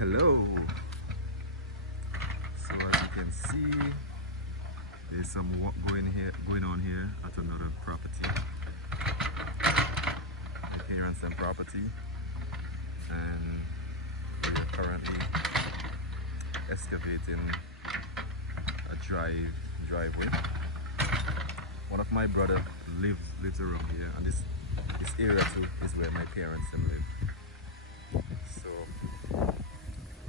Hello. So as you can see, there's some work going on here at another property, my parents' property, and we are currently excavating a driveway. One of my brother lives around here, and this area too is where my parents live. So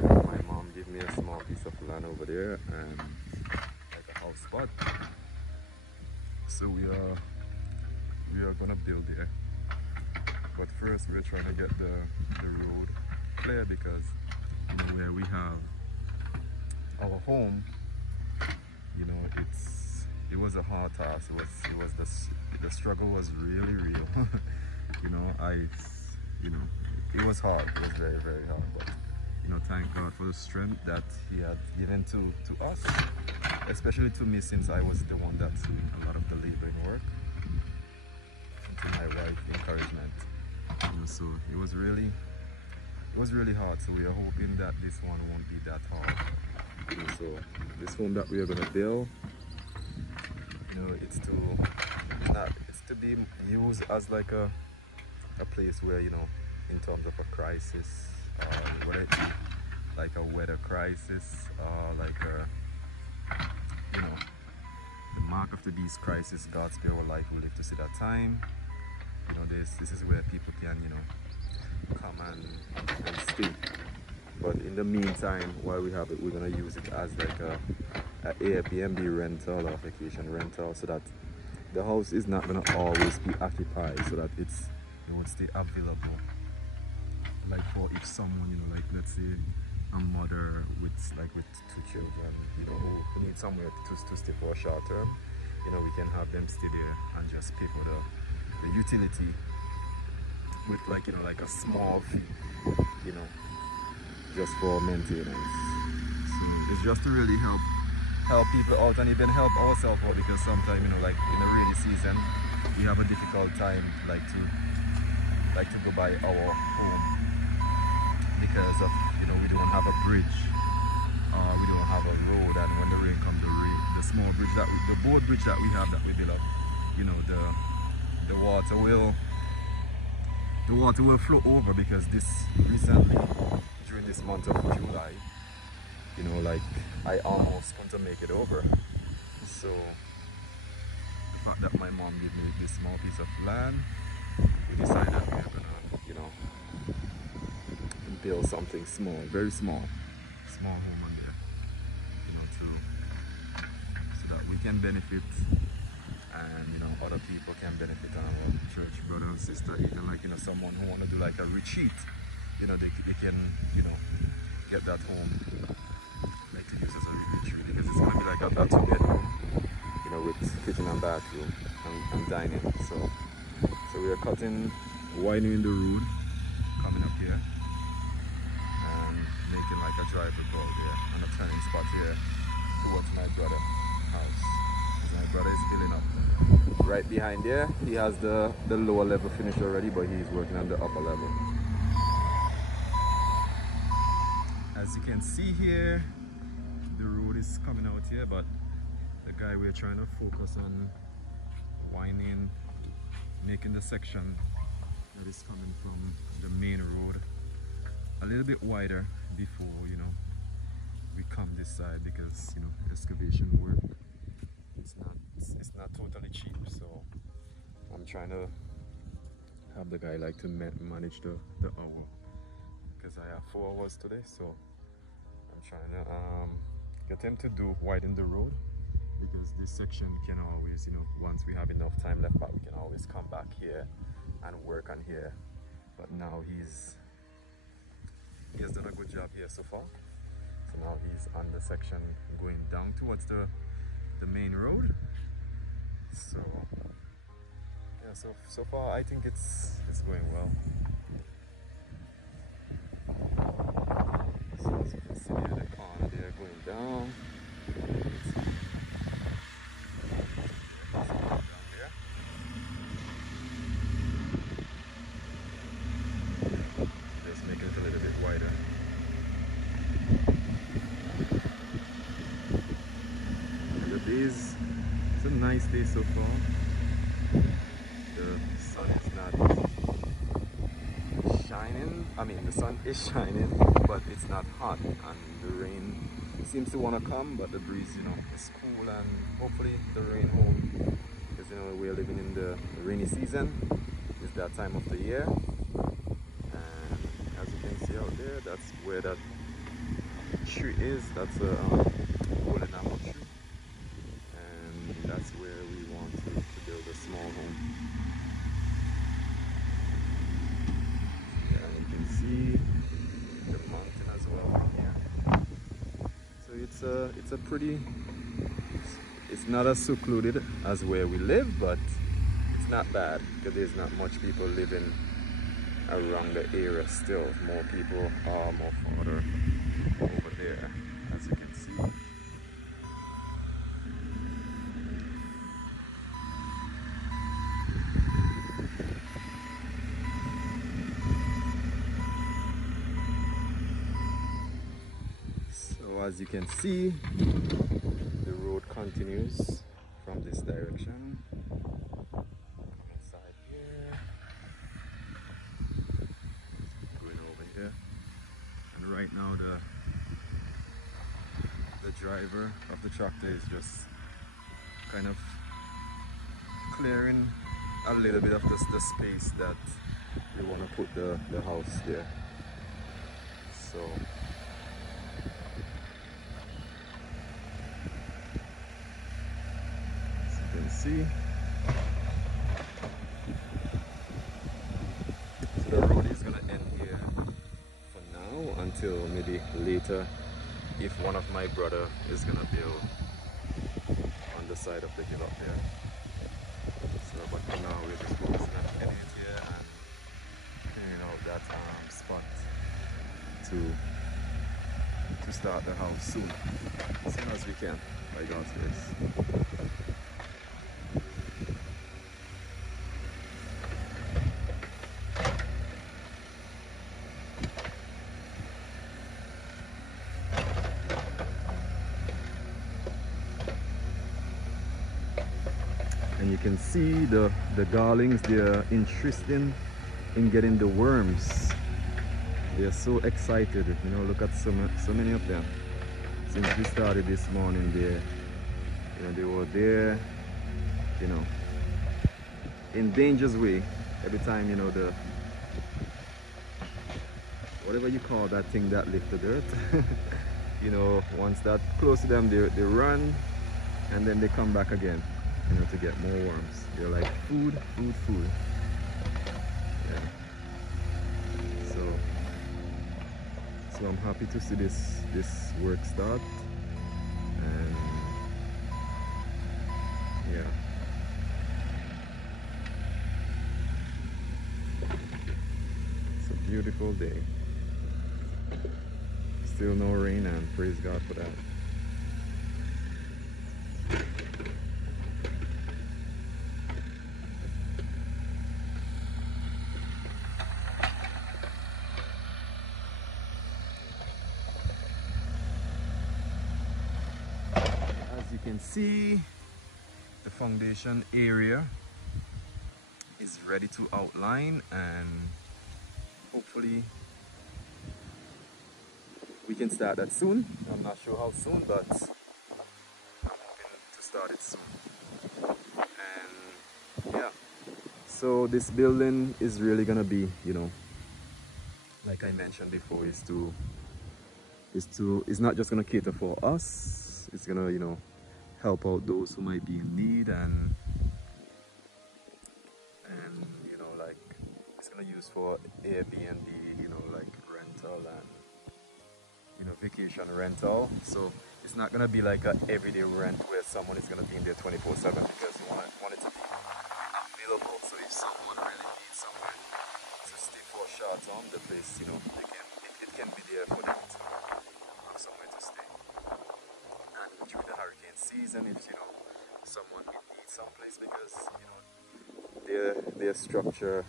my mom gave me a small piece of land over there and like a house spot. So we are gonna build there. But first we're trying to get the road clear, because you know where we have our home, you know, it was a hard task. The struggle was really real. You know, it was hard. It was very, very hard. But you know, thank God for the strength that He had given to us, especially to me, since I was the one that's doing a lot of the laboring work, and to my wife, encouragement. You know, so it was really hard. So we are hoping that this one won't be that hard. You know, so this home that we are gonna build, you know, it's to be used as like a place where, you know, in terms of a crisis, whether it be like a weather crisis, or like a, you know, the mark of the beast crisis, God spare our life, we live to see that time. You know, this is where people can, you know, come and stay. But in the meantime, while we have it, we're gonna use it as like a Airbnb rental or vacation rental, so that the house is not gonna always be occupied, so that it would stay available. Like for if someone, you know, like let's say a mother with 2 children, you know, who need somewhere to stay for a short term, you know, we can have them stay there and just pay for the utility with, like, you know, like a small fee, you know, just for maintenance. So it's just to really help people out, and even help ourselves out, because sometimes, you know, like in the rainy season we have a difficult time to go by our home, because of, you know, we don't have a bridge, we don't have a road, and when the rain comes, the small bridge the boat bridge that we have that we built up, you know, the water will flow over, because this recently, during this month of July, you know, like I almost come to make it over. So the fact that my mom gave me this small piece of land, we decided we are gonna, you know, build something small, very small home on there, you know, so that we can benefit, and you know, other people can benefit, and our church brother and sister, even like, you know, someone who want to do like a retreat, you know, they can, you know, get that home, like to use as a retreat, because it's gonna be like a 2-bedroom, you know, with kitchen and bathroom and dining. So we are widening the road coming up here and making like a driveway out there, and a turning spot here towards my brother's house. My brother is filling up. Right behind there, he has the lower level finished already, but he's working on the upper level. As you can see here, the road is coming out here, but the guy we're trying to focus on winding, making the section that is coming from the main road a little bit wider before, you know, we come this side, because, you know, excavation work, it's not totally cheap. So I'm trying to have the guy like to manage the hour, because I have 4 hours today. So I'm trying to get him to widen the road, because this section can always, you know, once we have enough time left back, we can always come back here and work on here. But now he has done a good job here so far. So now he's on the section going down towards the main road. So yeah, so far I think it's going well. So as you can see there, the corner there going down. Just make it a little bit wider. It's a nice day so far. The sun is not shining. I mean, the sun is shining, but it's not hot, and the rain seems to want to come, but the breeze, you know, is cool, and hopefully the rain won't, because you know we're living in the rainy season. It's that time of the year, and as you can see out there, that's where that tree is. That's a golden apple tree, and that's where we want to build a small home. Yeah, you can see the mountain as well here. So it's a pretty, it's not as secluded as where we live, but it's not bad because there's not much people living around the area still. More people are more farther over there, as you can see. So as you can see, the road continues from this direction. Inside here, going over here, and right now the driver of the tractor is just kind of clearing a little bit of the space that we want to put the house there. So as you can see, so the road is gonna end here for now until maybe later, if one of my brother is gonna build on the side of the hill up there. So, but for now we're just focusing on getting it here and clearing out that spot to start the house soon, as soon as we can, by God's grace. And you can see the garlings, they're interested in getting the worms. They're so excited, you know, look at so many of them. Since we started this morning, they were there, you know, in dangerous way. Every time, you know, the, whatever you call that thing that lifts the dirt, you know, once that close to them, they run, and then they come back again, you know, to get more worms. They're like food. Yeah. So I'm happy to see this work start, and yeah, it's a beautiful day. Still no rain, and praise God for that. As you can see, the foundation area is ready to outline, and hopefully we can start that soon. I'm not sure how soon, but I'm hoping to start it soon. And yeah, so this building is really gonna be, you know, like I mentioned before, it's not just gonna cater for us. It's gonna, you know, help out those who might be in need, and you know, like, it's gonna use for Airbnb, you know, like rental and, you know, vacation rental. So it's not gonna be like an everyday rent where someone is gonna be in there 24/7, because we want it to be available. So if someone really needs somewhere to stay for a short term, the place, you know, it can be there for them to have somewhere to stay. And during the hurricane season, if, you know, someone needs someplace, because, you know, their structure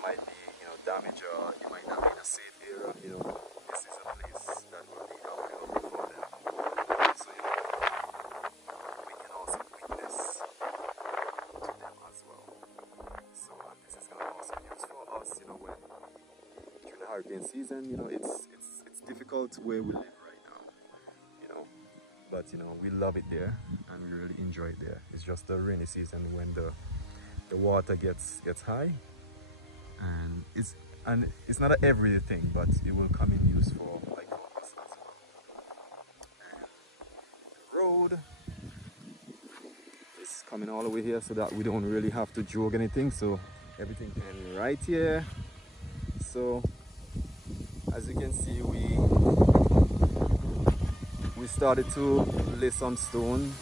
might be, you know, damaged, or you might not be in a safe area, you know, this is a place that will be available for them. So, you know, rainy season, you know, it's difficult where we live right now, you know, but you know, we love it there and we really enjoy it there. It's just the rainy season when the water gets high, and it's not an everything, but it will come in use for like for us as well. And the road is coming all the way here so that we don't really have to jog anything, so everything ends right here. So as you can see, we started to lay some stone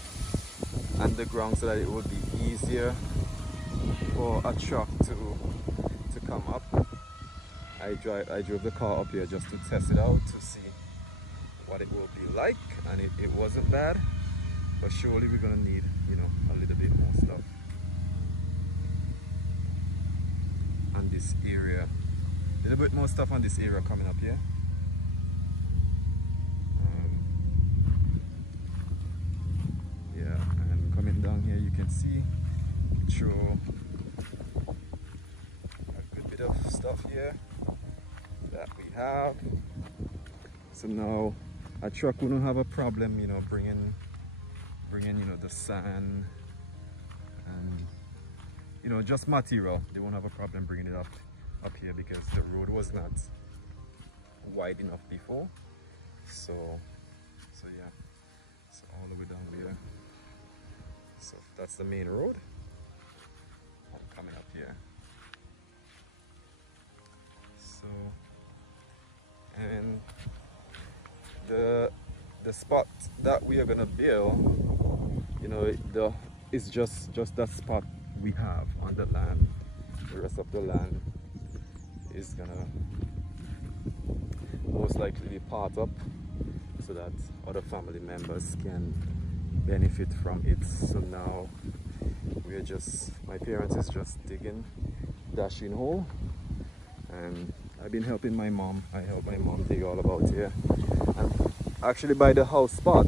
underground so that it would be easier for a truck to come up. I drove the car up here just to test it out to see what it will be like, and it wasn't bad, but surely we're gonna need, you know, a little bit more stuff on this area. A little bit more stuff on this area coming up here. Yeah, and coming down here you can see through a good bit of stuff here that we have. So now a truck wouldn't have a problem, you know, bringing you know, the sand and, you know, just material. They won't have a problem bringing it up here because the road was not wide enough before. So yeah, so all the way down there. So that's the main road. I'm coming up here. So, and the spot that we are gonna build, you know, it's just that spot we have on the land. The rest of the land is gonna most likely be part up so that other family members can benefit from it. So now my parents is just digging dashing hole, and I've been helping my mom. I help my mom dig all about here. And actually by the house spot,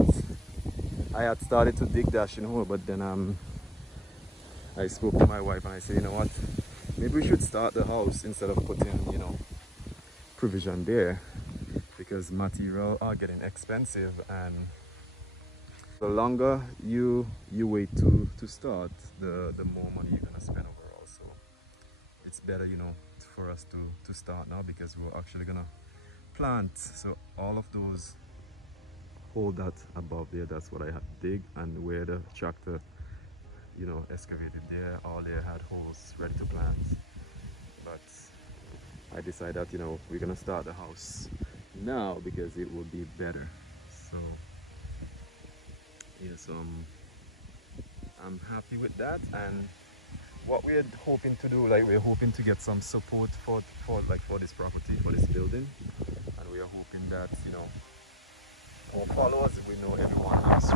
I had started to dig dashing hole, but then I spoke to my wife and I said, you know what, maybe we should start the house instead of putting, you know, provision there, because material are getting expensive, and the longer you wait to start, the more money you're gonna spend overall. So it's better, you know, for us to start now, because we're actually gonna plant. So all of those hole that above there, that's what I had to dig, and where the tractor, you know, excavated there, all there had holes ready to plant. But I decided that, you know, we're gonna start the house now because it will be better. So yeah, so I'm happy with that. And what we're hoping to do, like, we're hoping to get some support for this property, for this building, and we are hoping that, you know, more followers. We know everyone has,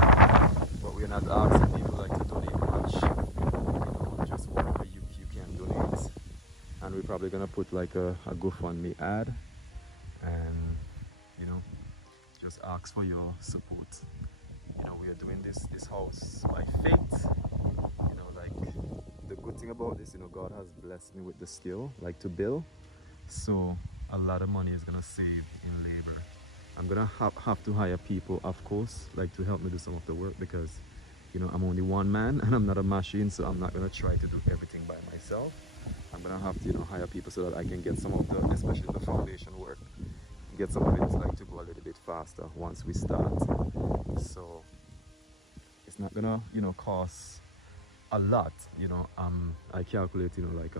but we're not asking people like to donate much, you know, just whatever you can donate. And we're probably gonna put like a GoFundMe ad, and, you know, just ask for your support. You know, we are doing this house by faith. You know, like, the good thing about this, you know, God has blessed me with the skill, like, to build. So a lot of money is gonna save in labor. I'm gonna have to hire people, of course, like, to help me do some of the work, because, you know, I'm only one man and I'm not a machine, so I'm not gonna try to do everything by myself. I'm gonna have to, you know, hire people so that I can get some of the, especially the foundation work, get some of it, like, to go a little bit faster once we start. So it's not gonna, you know, cost a lot, you know. I calculate, you know, like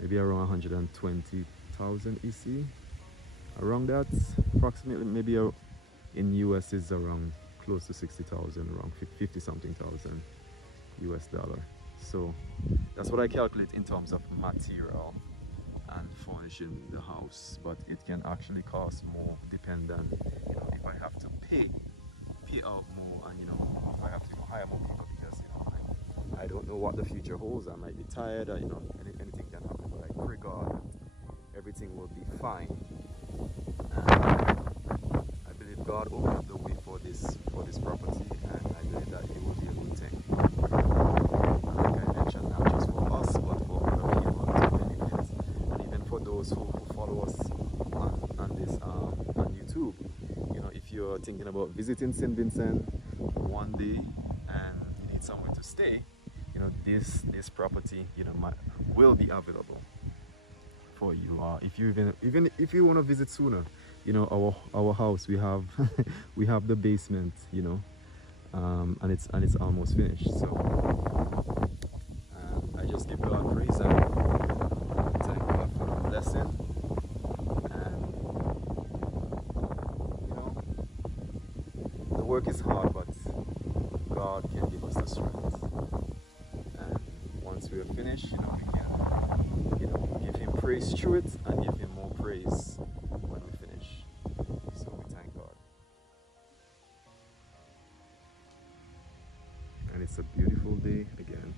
maybe around 120,000 EC, around that, approximately. Maybe in US is around close to 60,000, around 50 something thousand US dollar. So that's what I calculate in terms of material and furnishing the house. But it can actually cost more, depending, you know, if I have to pay out more, and, you know, if I have to, you know, hire more people, because, you know, I don't know what the future holds. I might be tired, or, you know, anything can happen. But I pray God everything will be fine. And I believe God opened up the way for this property, and I believe that it will be a good thing. And like I mentioned, not just for us, but for other people to benefit, and even for those who follow us you're thinking about visiting St. Vincent one day and you need somewhere to stay, you know, this property, you know, will be available for you. If you even if you want to visit sooner, you know, our house, we have we have the basement, you know, and it's almost finished. So I just give God praise and thank God for the blessing. And you know, the work is hard, but God can give us the strength. And once we are finished, you know, we can, you know, give Him praise through it and give Him more praise when we finish. So we thank God. And it's a beautiful day again.